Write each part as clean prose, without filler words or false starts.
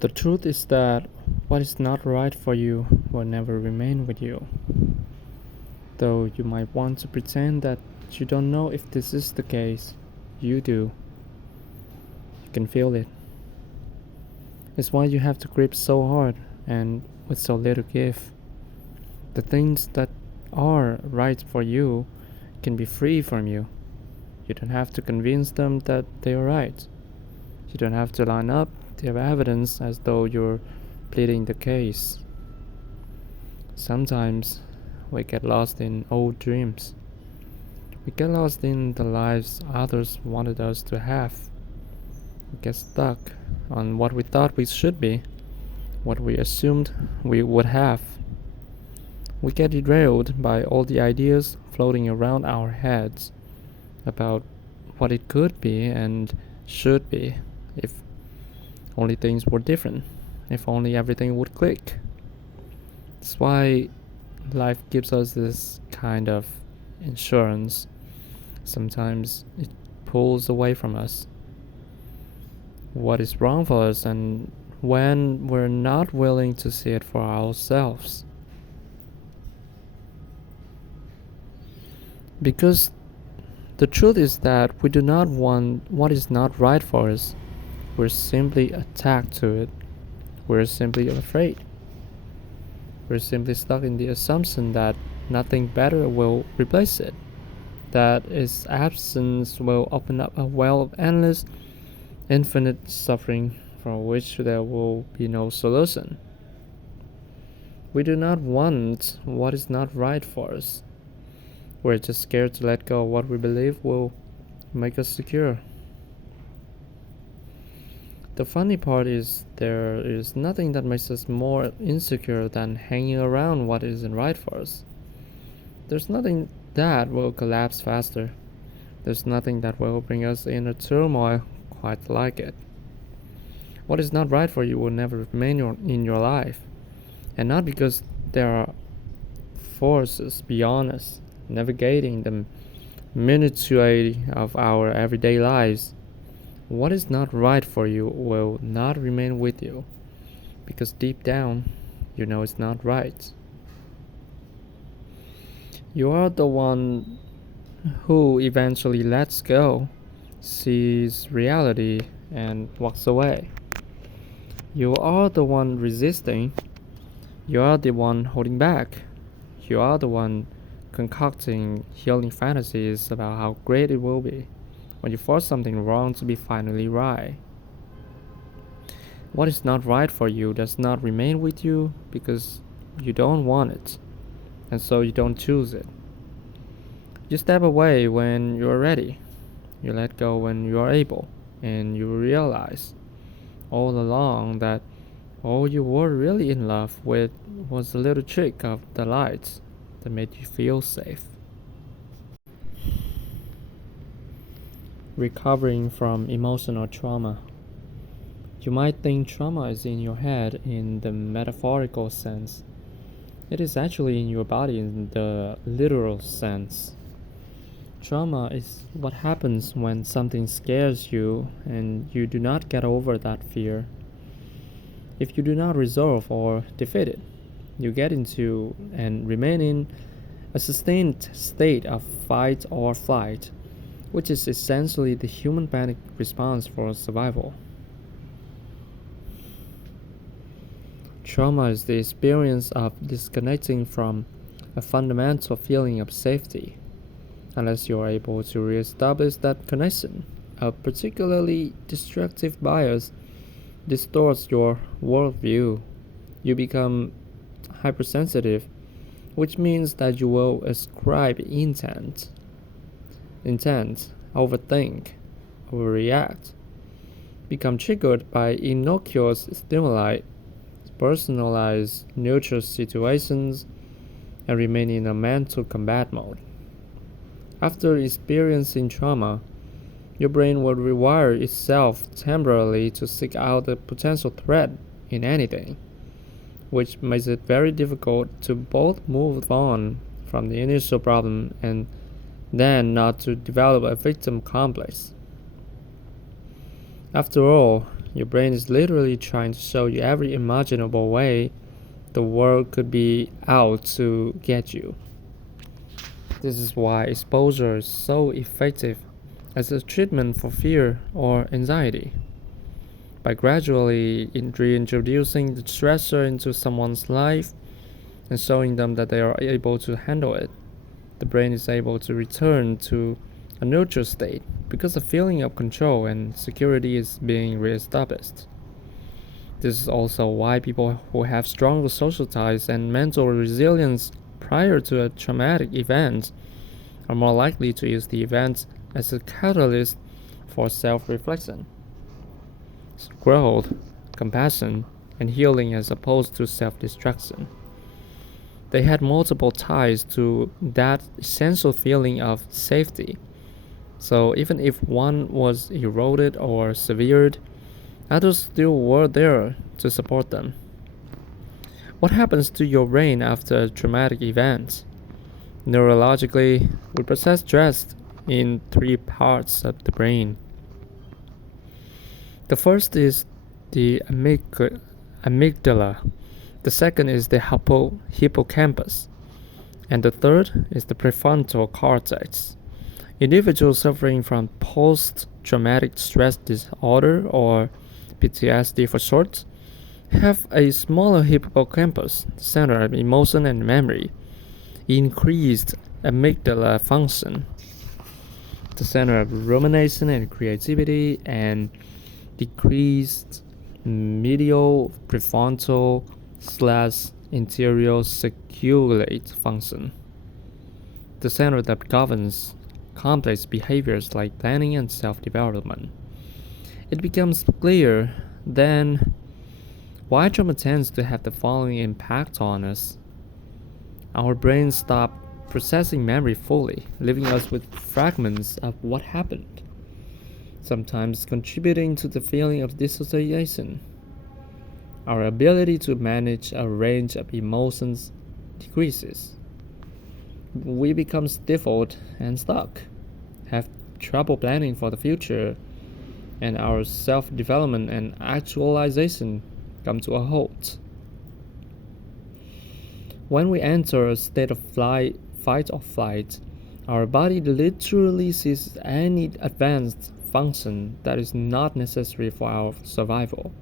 The truth is that what is not right for you will never remain with you. Though you might want to pretend that you don't know if this is the case, you do. You can feel it. It's why you have to grip so hard and with so little give. The things that are right for you can be free from you. You don't have to convince them that they are right. You don't have to line up their evidence as though you're pleading the case. Sometimes we get lost in old dreams. We get lost in the lives others wanted us to have. We get stuck on what we thought we should be, what we assumed we would have. We get derailed by all the ideas floating around our heads about what it could be and should be if only things were different, if only everything would click. That's why life gives us this kind of insurance. Sometimes it pulls away from us what is wrong for us and when we're not willing to see it for ourselves. Because the truth is that we do not want what is not right for us. We're simply attached to it. We're simply afraid. We're simply stuck in the assumption that nothing better will replace it, that its absence will open up a well of endless, infinite suffering for which there will be no solution. We do not want what is not right for us. We're just scared to let go of what we believe will make us secure. The funny part is there is nothing that makes us more insecure than hanging around what isn't right for us. There's nothing that will collapse faster. There's nothing that will bring us inner turmoil quite like it. What is not right for you will never remain in your life. And not because there are forces beyond us navigating the minutiae of our everyday lives. What is not right for you will not remain with you, because deep down, you know it's not right. You are the one who eventually lets go, sees reality, and walks away. You are the one resisting. You are the one holding back. You are the one concocting healing fantasies about how great it will be when you force something wrong to be finally right. What is not right for you does not remain with you because you don't want it, and so you don't choose it. You step away when you are ready, you let go when you are able, and you realize all along that all you were really in love with was the little trick of the lights that made you feel safe. Recovering from emotional trauma. You might think trauma is in your head in the metaphorical sense. It is actually in your body in the literal sense. Trauma is what happens when something scares you and you do not get over that fear. If you do not resolve or defeat it, you get into and remain in a sustained state of fight or flight, which is essentially the human panic response for survival. Trauma is the experience of disconnecting from a fundamental feeling of safety. Unless you are able to reestablish that connection, a particularly destructive bias distorts your worldview. You become hypersensitive, which means that you will ascribe intent, overthink, overreact, become triggered by innocuous stimuli, personalize neutral situations, and remain in a mental combat mode. After experiencing trauma, your brain will rewire itself temporarily to seek out a potential threat in anything, which makes it very difficult to both move on from the initial problem and then not to develop a victim complex. After all, Your brain is literally trying to show you every imaginable way the world could be out to get you. This is why exposure is so effective as a treatment for fear or anxiety. By gradually reintroducing the stressor into someone's life and showing them that they are able to handle it, the brain is able to return to a neutral state because a feeling of control and security is being reestablished. This is also why people who have stronger social ties and mental resilience prior to a traumatic event are more likely to use the event as a catalyst for self-reflection, growth, compassion, and healing as opposed to self-destruction. They had multiple ties to that essential feeling of safety. So even if one was eroded or severed, others still were there to support them. What happens to your brain after a traumatic event? Neurologically, we process stress in three parts of the brain. The first is the amygdala, the second is the hippocampus, and the third is the prefrontal cortex. Individuals suffering from post-traumatic stress disorder, or PTSD for short, have a smaller hippocampus, center of emotion and memory, increased amygdala function, the center of rumination and creativity, and decreased medial prefrontal / anterior cingulate function, the center that governs complex behaviors like planning and self-development. It becomes clear then why trauma tends to have the following impact on us. Our brains stop processing memory fully, leaving us with fragments of what happened, sometimes contributing to the feeling of dissociation. Our ability to manage a range of emotions decreases. We become stifled and stuck, have trouble planning for the future, and our self-development and actualization come to a halt. When we enter a state of fight or flight, our body literally ceases any advanced function that is not necessary for our survival.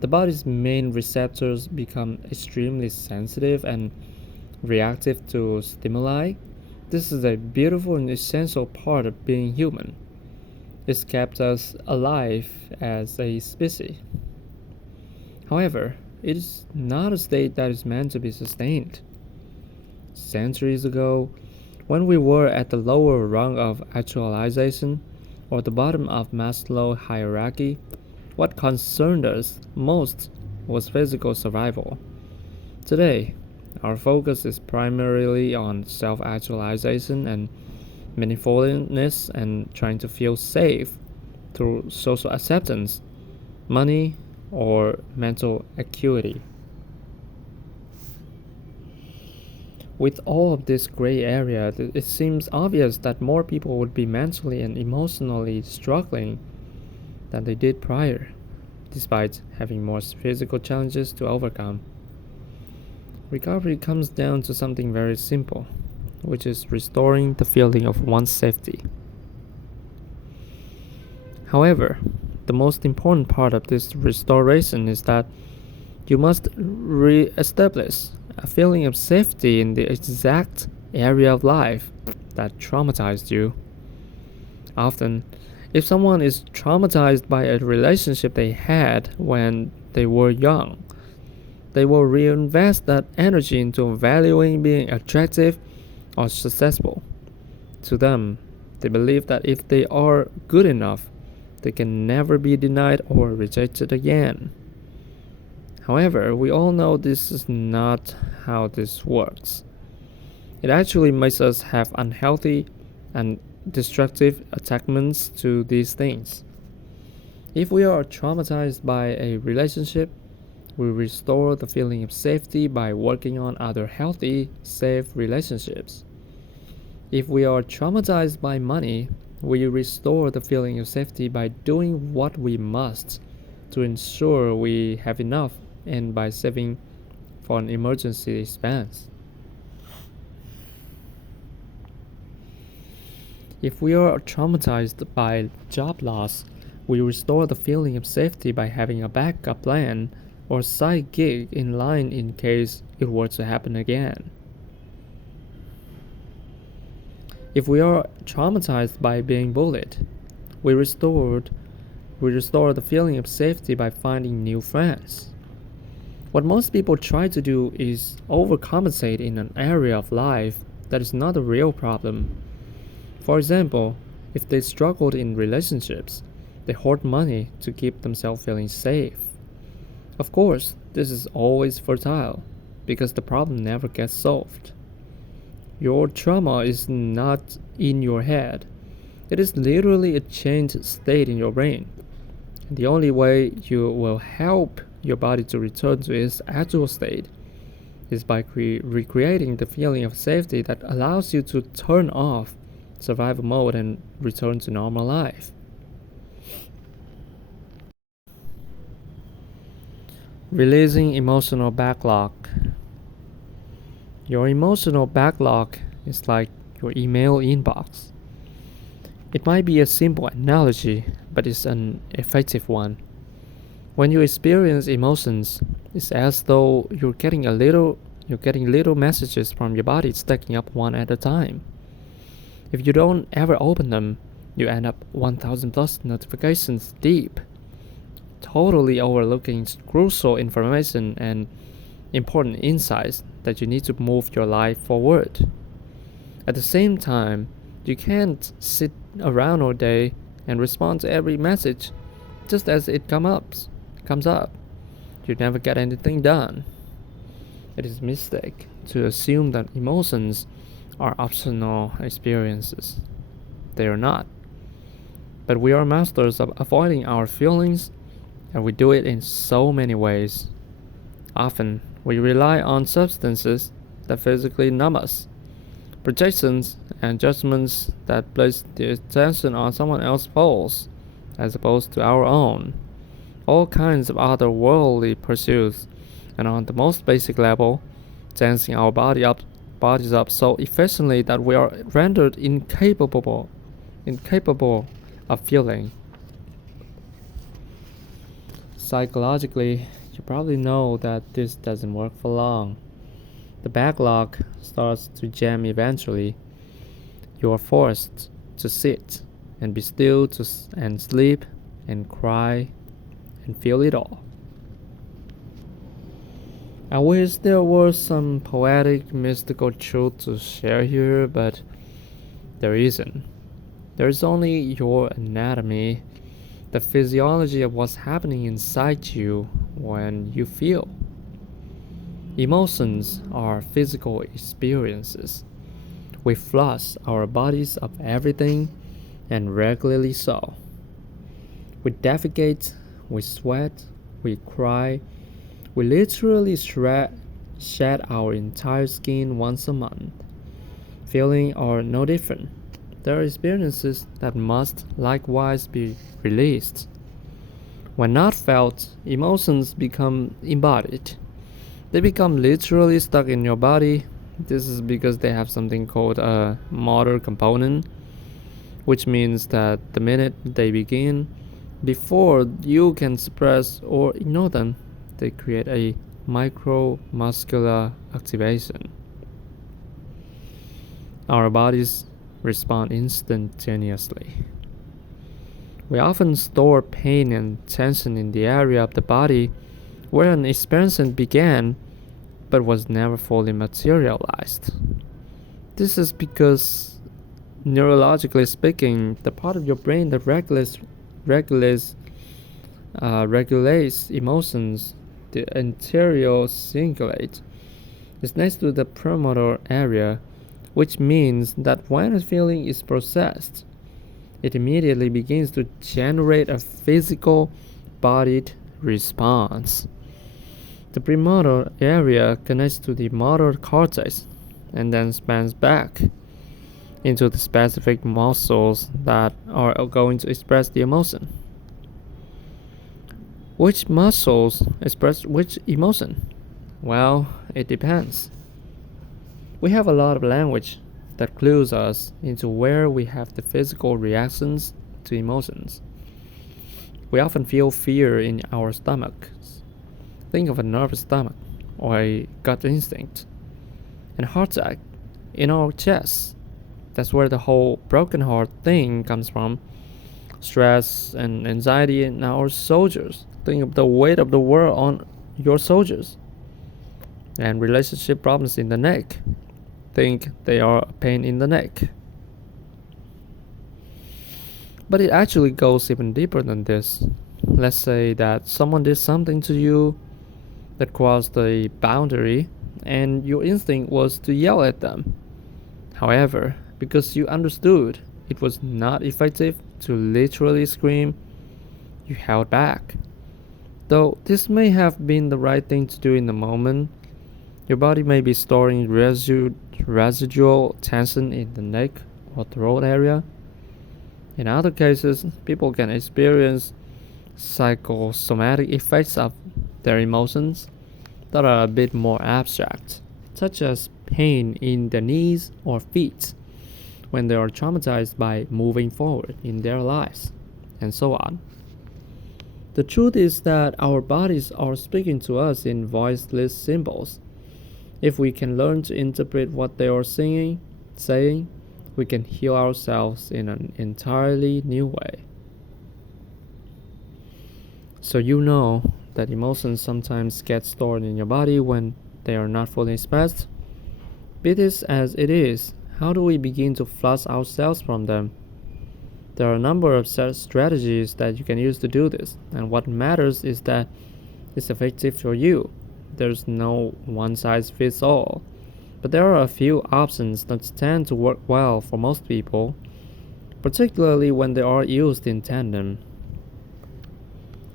The body's main receptors become extremely sensitive and reactive to stimuli. This is a beautiful and essential part of being human. It's kept us alive as a species. However, it is not a state that is meant to be sustained. Centuries ago, when we were at the lower rung of actualization, or the bottom of Maslow's hierarchy, what concerned us most was physical survival. Today, our focus is primarily on self-actualization and meaningfulness and trying to feel safe through social acceptance, money, or mental acuity. With all of this gray area, it seems obvious that more people would be mentally and emotionally struggling than they did prior, despite having more physical challenges to overcome. Recovery comes down to something very simple, which is restoring the feeling of one's safety. However, the most important part of this restoration is that you must re-establish a feeling of safety in the exact area of life that traumatized you. Often, if someone is traumatized by a relationship they had when they were young, they will reinvest that energy into valuing being attractive or successful. To them, they believe that if they are good enough, they can never be denied or rejected again. However, we all know this is not how this works. It actually makes us have unhealthy and destructive attachments to these things. If we are traumatized by a relationship, we restore the feeling of safety by working on other healthy, safe relationships. If we are traumatized by money, we restore the feeling of safety by doing what we must to ensure we have enough and by saving for an emergency expense. If we are traumatized by job loss, we restore the feeling of safety by having a backup plan or side gig in line in case it were to happen again. If we are traumatized by being bullied, we restore the feeling of safety by finding new friends. What most people try to do is overcompensate in an area of life that is not a real problem. For example, if they struggled in relationships, they hoard money to keep themselves feeling safe. Of course, this is always fertile because the problem never gets solved. Your trauma is not in your head. It is literally a changed state in your brain. And the only way you will help your body to return to its actual state is by recreating the feeling of safety that allows you to turn off survival mode and return to normal life. Releasing emotional backlog. Your emotional backlog is like your email inbox. It might be a simple analogy, but it's an effective one. When you experience emotions, it's as though you're getting little messages from your body stacking up one at a time. If you don't ever open them, you end up 1000 plus notifications deep, totally overlooking crucial information and important insights that you need to move your life forward. At the same time, you can't sit around all day and respond to every message just as it comes up. You never get anything done. It is a mistake to assume that emotions are optional experiences. They are not. But we are masters of avoiding our feelings, and we do it in so many ways. Often, we rely on substances that physically numb us, projections and judgments that place the attention on someone else's pulse as opposed to our own, all kinds of other worldly pursuits, and on the most basic level, tensing our bodies up so efficiently that we are rendered incapable of feeling. Psychologically, you probably know that this doesn't work for long. The backlog starts to jam eventually. You are forced to sit and be still and sleep and cry and feel it all. I wish there was some poetic, mystical truth to share here, but there isn't. There is only your anatomy, the physiology of what's happening inside you when you feel. Emotions are physical experiences. We flush our bodies of everything, and regularly so. We defecate, we sweat, we cry, we literally shed our entire skin once a month. Feeling are no different. There are experiences that must likewise be released. When not felt, emotions become embodied. They become literally stuck in your body. This is because they have something called a motor component, which means that the minute they begin, before you can suppress or ignore them, they create a micromuscular activation. Our bodies respond instantaneously. We often store pain and tension in the area of the body where an experience began but was never fully materialized. This is because, neurologically speaking, the part of your brain that regulates emotions, the anterior cingulate, is next to the premotor area, which means that when a feeling is processed, it immediately begins to generate a physical bodied response. The premotor area connects to the motor cortex and then spans back into the specific muscles that are going to express the emotion. Which muscles express which emotion? Well, it depends. We have a lot of language that clues us into where we have the physical reactions to emotions. We often feel fear in our stomachs. Think of a nervous stomach or a gut instinct. And heart attack in our chest. That's where the whole broken heart thing comes from. Stress and anxiety in our soldiers. Think of the weight of the world on your soldiers. And relationship problems in the neck. Think they are a pain in the neck. But it actually goes even deeper than this. Let's say that someone did something to you that crossed a boundary, and your instinct was to yell at them. However, because you understood it was not effective to literally scream, you held back. Though this may have been the right thing to do in the moment, your body may be storing residual tension in the neck or throat area. In other cases, people can experience psychosomatic effects of their emotions that are a bit more abstract, such as pain in the knees or feet when they are traumatized by moving forward in their lives, and so on. The truth is that our bodies are speaking to us in voiceless symbols. If we can learn to interpret what they are saying, we can heal ourselves in an entirely new way. So you know that emotions sometimes get stored in your body when they are not fully expressed. Be this as it is, how do we begin to flush ourselves from them? There are a number of strategies that you can use to do this, and what matters is that it's effective for you. There's no one size fits all, but there are a few options that tend to work well for most people, particularly when they are used in tandem.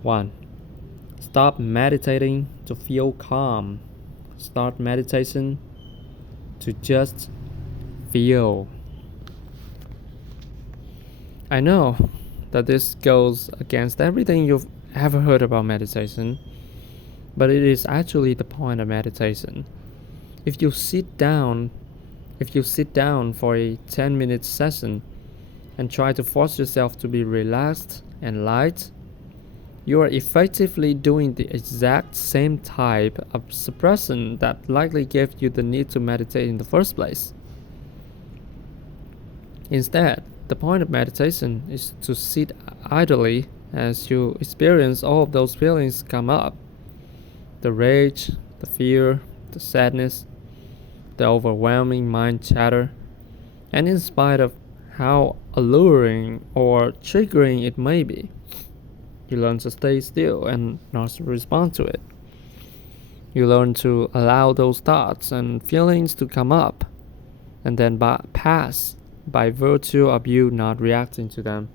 1. Stop meditating to feel calm. Start meditation to just feel. I know that this goes against everything you've ever heard about meditation, but it is actually the point of meditation. If you sit down for a 10-minute session and try to force yourself to be relaxed and light, you are effectively doing the exact same type of suppression that likely gave you the need to meditate in the first place. Instead, the point of meditation is to sit idly as you experience all of those feelings come up: the rage, the fear, the sadness, the overwhelming mind chatter. And in spite of how alluring or triggering it may be, you learn to stay still and not respond to it. You learn to allow those thoughts and feelings to come up and then pass by virtue of you not reacting to them.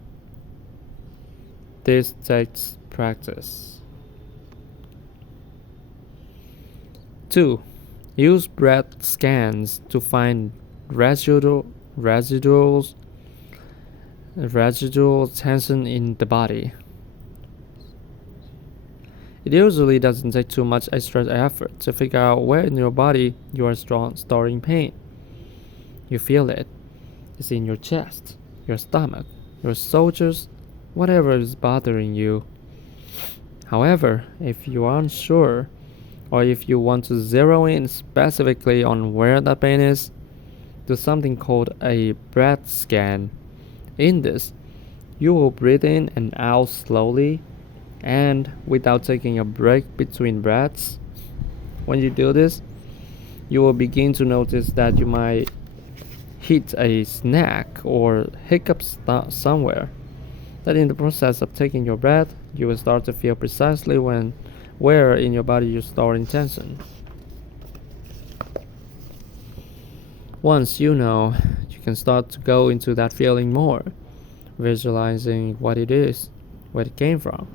This takes practice. 2. Use breath scans to find residual tension in the body. It usually doesn't take too much extra effort to figure out where in your body you are storing pain. You feel it. It's in your chest, your stomach, your shoulders, whatever is bothering you. However, if you aren't sure, or if you want to zero in specifically on where that pain is, do something called a breath scan. In this, you will breathe in and out slowly and without taking a break between breaths. When you do this, you will begin to notice that you might hit a snag or hiccup somewhere. That in the process of taking your breath, you will start to feel precisely where in your body you're storing tension. Once you know, you can start to go into that feeling more, visualizing what it is, where it came from,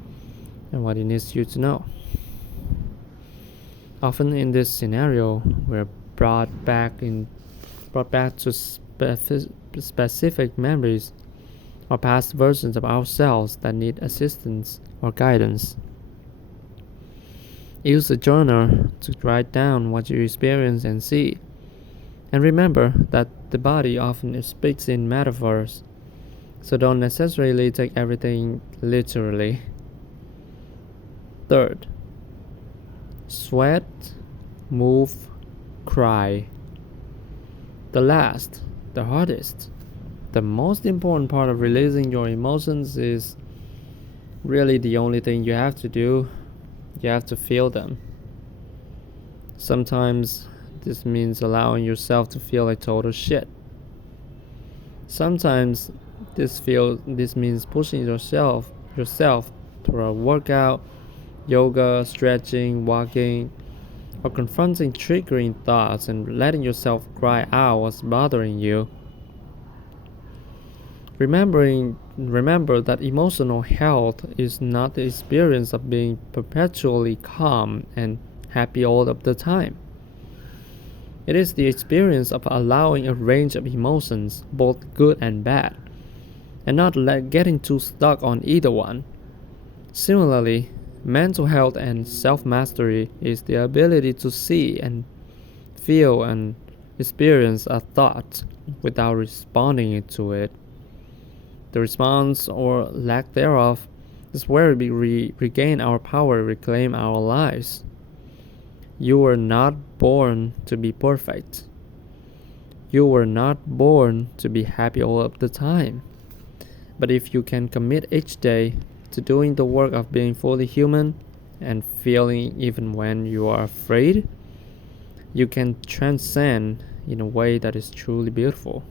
and what it needs you to know. Often in this scenario, we're brought back to specific memories or past versions of ourselves that need assistance or guidance. Use a journal to write down what you experience and see. And remember that the body often speaks in metaphors, so don't necessarily take everything literally. Third, sweat, move, cry. The last, the hardest, the most important part of releasing your emotions is really the only thing you have to do. You have to feel them. Sometimes this means allowing yourself to feel like total shit. Sometimes this means pushing yourself through a workout, yoga, stretching, walking, or confronting triggering thoughts and letting yourself cry out what's bothering you. Remember that emotional health is not the experience of being perpetually calm and happy all of the time. It is the experience of allowing a range of emotions, both good and bad, and not getting too stuck on either one. Similarly, mental health and self mastery is the ability to see and feel and experience a thought without responding to it. The response or lack thereof is where we regain our power, reclaim our lives. You were not born to be perfect. You were not born to be happy all of the time. But if you can commit each day to doing the work of being fully human and feeling even when you are afraid, you can transcend in a way that is truly beautiful.